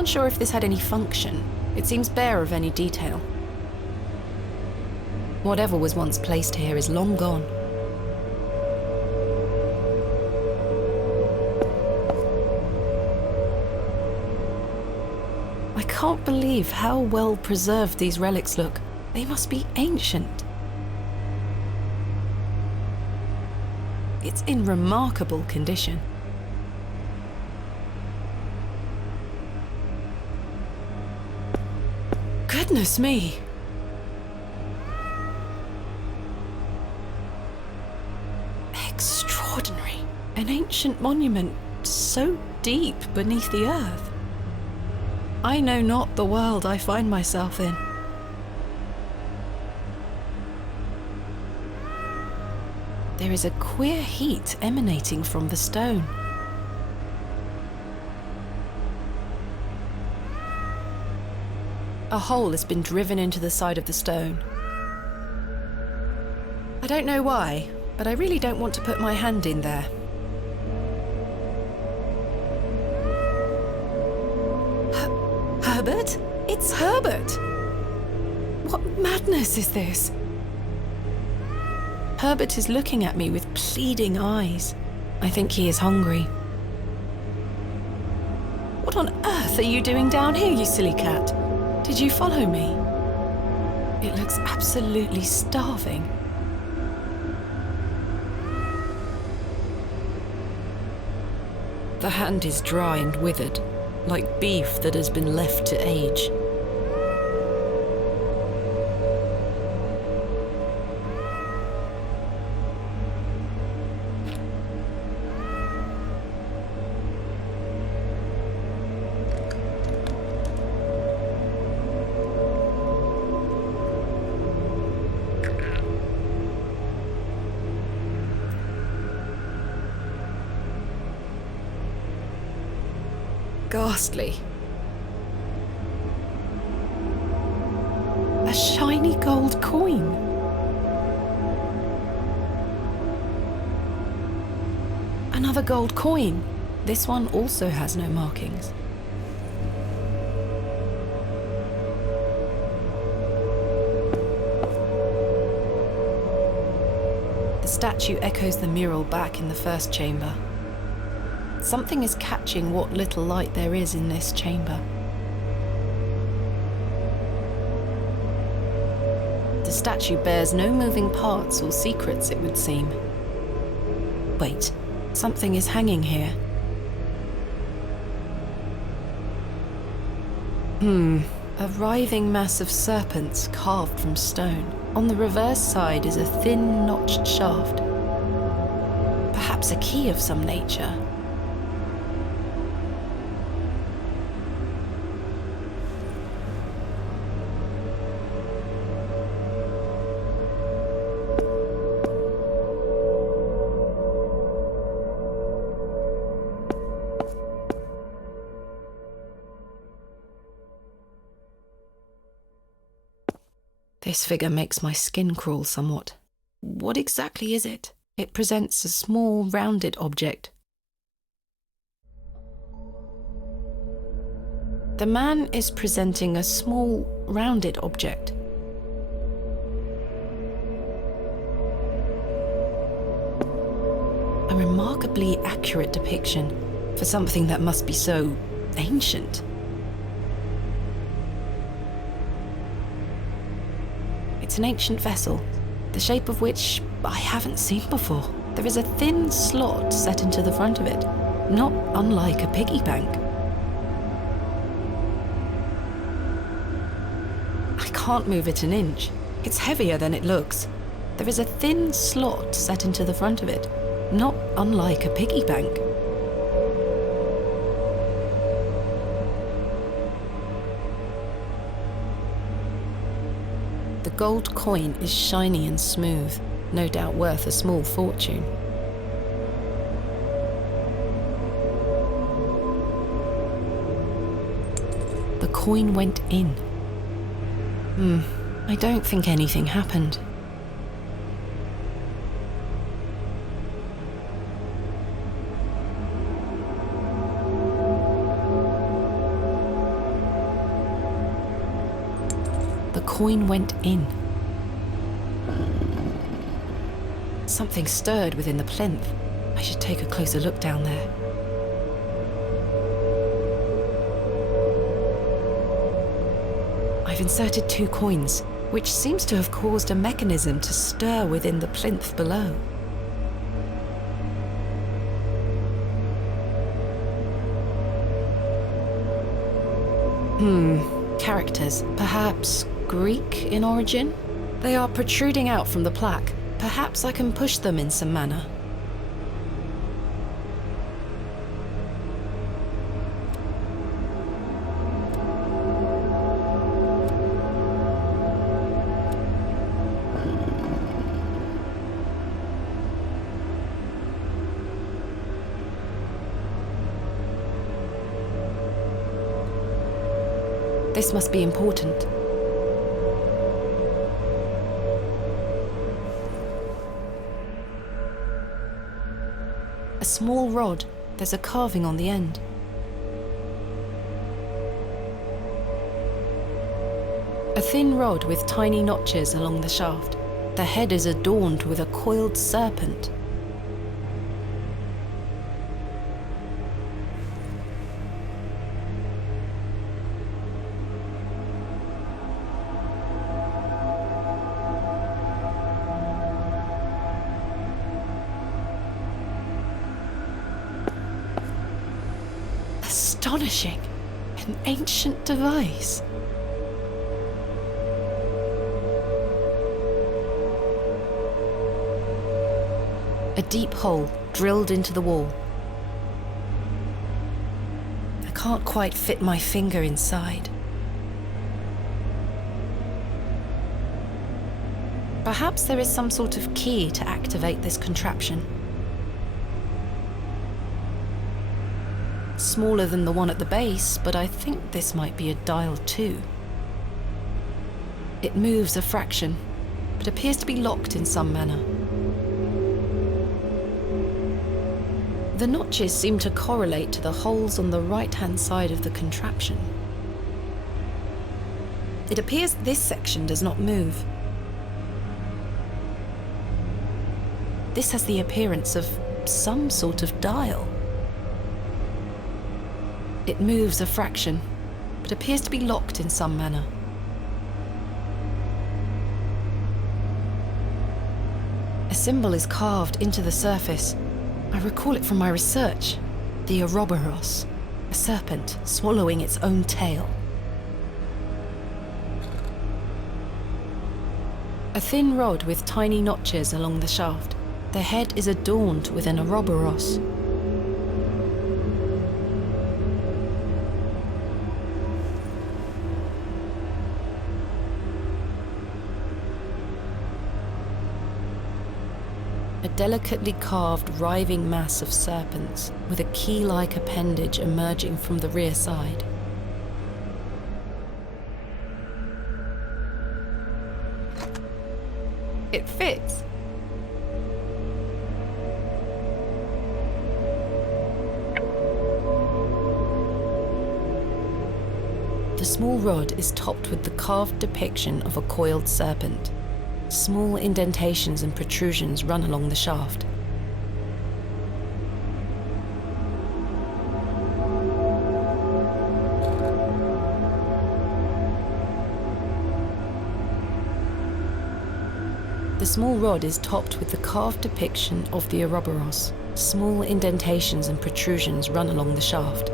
unsure if this had any function. It seems bare of any detail. Whatever was once placed here is long gone. I can't believe how well preserved these relics look. They must be ancient. It's in remarkable condition. Goodness me! Extraordinary. An ancient monument so deep beneath the earth. I know not the world I find myself in. There is a queer heat emanating from the stone. A hole has been driven into the side of the stone. I don't know why, but I really don't want to put my hand in there. Herbert? It's Herbert! What madness is this? Herbert is looking at me with pleading eyes. I think he is hungry. What on earth are you doing down here, you silly cat? Did you follow me? It looks absolutely starving. The hand is dry and withered, like beef that has been left to age. Ghastly. A shiny gold coin. Another gold coin. This one also has no markings. The statue echoes the mural back in the first chamber. Something is catching what little light there is in this chamber. The statue bears no moving parts or secrets, it would seem. Wait, something is hanging here. A writhing mass of serpents carved from stone. On the reverse side is a thin, notched shaft. Perhaps a key of some nature. This figure makes my skin crawl somewhat. What exactly is it? It presents a small, rounded object. The man is presenting a small, rounded object. A remarkably accurate depiction for something that must be so ancient. It's an ancient vessel, the shape of which I haven't seen before. There is a thin slot set into the front of it, not unlike a piggy bank. I can't move it an inch. It's heavier than it looks. There is a thin slot set into the front of it, not unlike a piggy bank. The gold coin is shiny and smooth, no doubt worth a small fortune. The coin went in. I don't think anything happened. coin went in. Something stirred within the plinth. I should take a closer look down there. I've inserted 2 coins, which seems to have caused a mechanism to stir within the plinth below. Characters, perhaps Greek in origin? They are protruding out from the plaque. Perhaps I can push them in some manner. This must be important. A small rod. There's a carving on the end. A thin rod with tiny notches along the shaft. The head is adorned with a coiled serpent. Astonishing! An ancient device. A deep hole drilled into the wall. I can't quite fit my finger inside. Perhaps there is some sort of key to activate this contraption. Smaller than the one at the base, but I think this might be a dial too. It moves a fraction, but appears to be locked in some manner. The notches seem to correlate to the holes on the right-hand side of the contraption. It appears this section does not move. This has the appearance of some sort of dial. It moves a fraction, but appears to be locked in some manner. A symbol is carved into the surface. I recall it from my research. The Ouroboros, a serpent swallowing its own tail. A thin rod with tiny notches along the shaft. The head is adorned with an Ouroboros. A delicately carved writhing mass of serpents with a key-like appendage emerging from the rear side. It fits. The small rod is topped with the carved depiction of a coiled serpent. Small indentations and protrusions run along the shaft. The small rod is topped with the carved depiction of the Ouroboros. Small indentations and protrusions run along the shaft.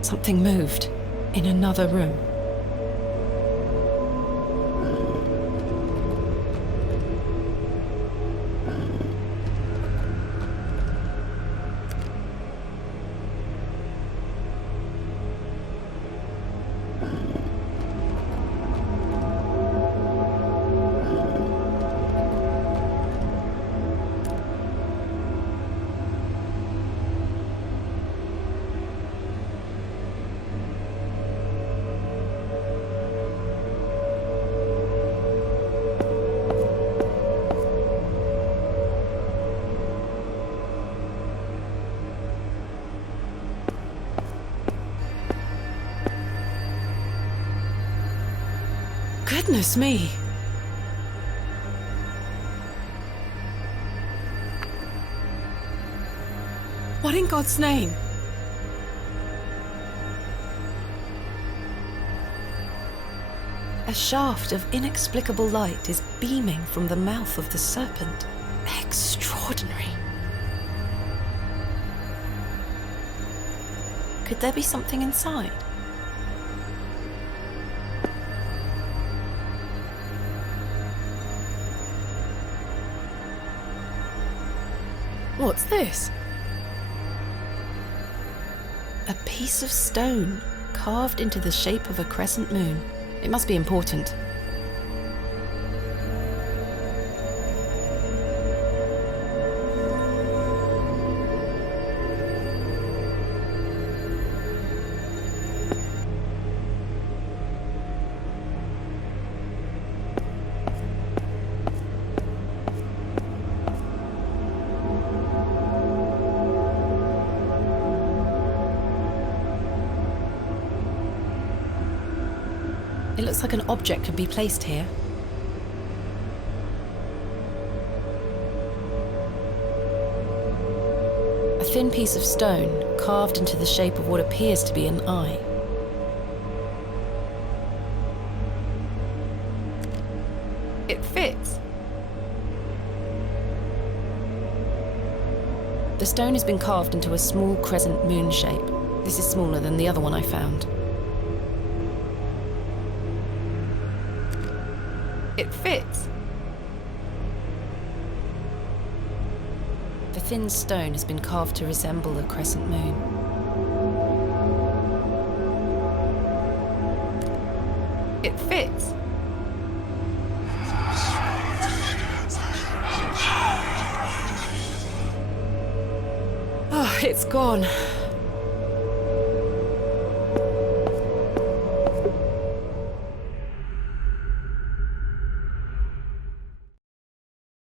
Something moved in another room. Goodness me. What in God's name? A shaft of inexplicable light is beaming from the mouth of the serpent. Extraordinary. Could there be something inside? What's this? A piece of stone carved into the shape of a crescent moon. It must be important. It looks like an object could be placed here. A thin piece of stone carved into the shape of what appears to be an eye. It fits. The stone has been carved into a small crescent moon shape. This is smaller than the other one I found. It fits. The thin stone has been carved to resemble a crescent moon. It fits. Oh, it's gone.